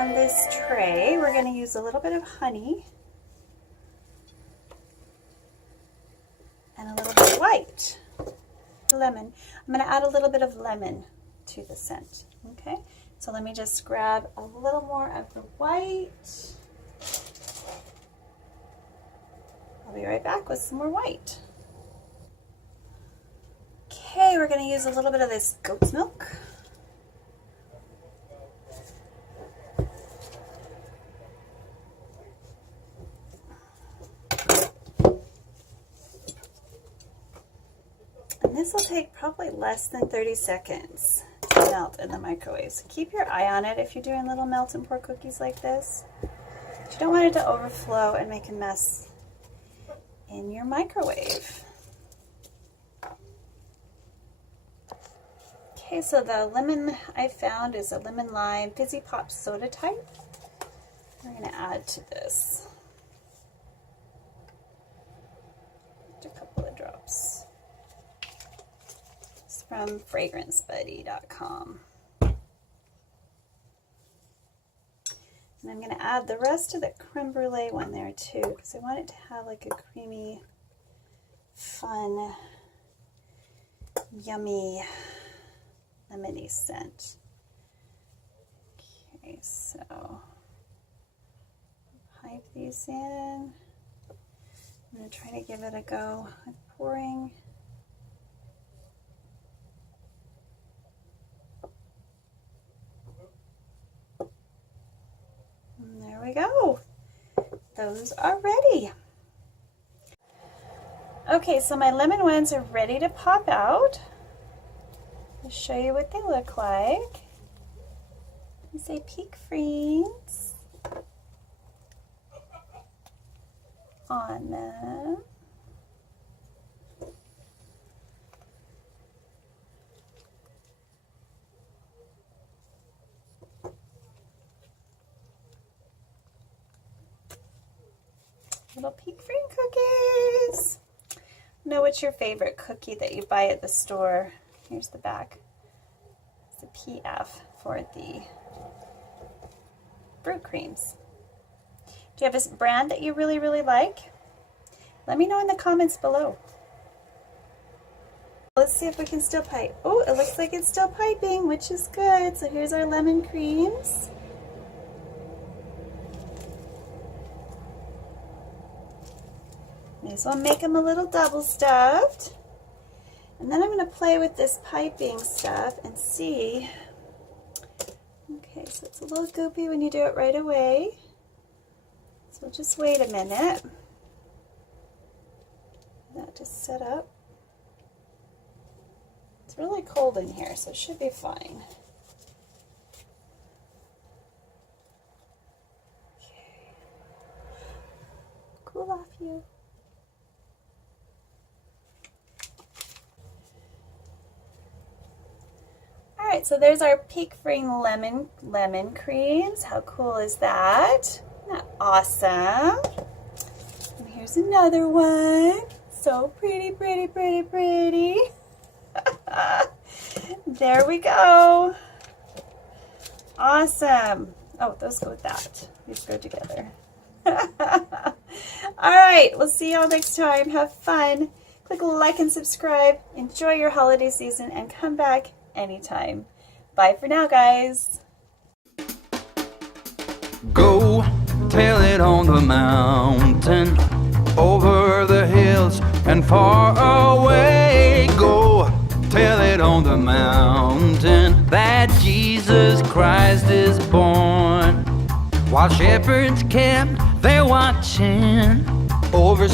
on this tray, we're going to use a little bit of honey and a little bit of white. Lemon. I'm going to add a little bit of lemon to the scent. Okay, so let me just grab a little more of the white. I'll be right back with some more white. Okay, we're going to use a little bit of this goat's milk. And this will take probably less than 30 seconds to melt in the microwave. So keep your eye on it if you're doing little melt and pour cookies like this. You don't want it to overflow and make a mess in your microwave. Okay, so the lemon I found is a lemon lime fizzy pop soda type. We're going to add to this just a couple of drops. It's from FragranceBuddy.com. And I'm going to add the rest of the creme brulee one there too, because I want it to have like a creamy, fun, yummy, lemony scent. Okay, so pipe these in. I'm going to try to give it a go with pouring. And there we go. Those are ready. Okay, so my lemon ones are ready to pop out. I'll show you what they look like. You say Peek Freans on them. Little Peek Frean cookies. Know what's your favorite cookie that you buy at the store? Here's the back. It's the PF for the fruit creams. Do you have a brand that you really, really like? Let me know in the comments below. Let's see if we can still pipe. Oh, it looks like it's still piping, which is good. So here's our lemon creams. May as well make them a little double stuffed. And then I'm going to play with this piping stuff and see. Okay, so it's a little goopy when you do it right away. So just wait a minute. That just set up. It's really cold in here, so it should be fine. Okay. Cool off you. Alright, so there's our Peek Frean lemon creams. How cool is that? Isn't that awesome? And here's another one. So pretty, pretty, pretty, pretty. There we go. Awesome. Oh, those go with that. These go together. Alright, we'll see y'all next time. Have fun. Click like and subscribe. Enjoy your holiday season and come back anytime. Bye for now, guys. Go tell it on the mountain, over the hills and far away. Go tell it on the mountain that Jesus Christ is born. While shepherds kept their watching over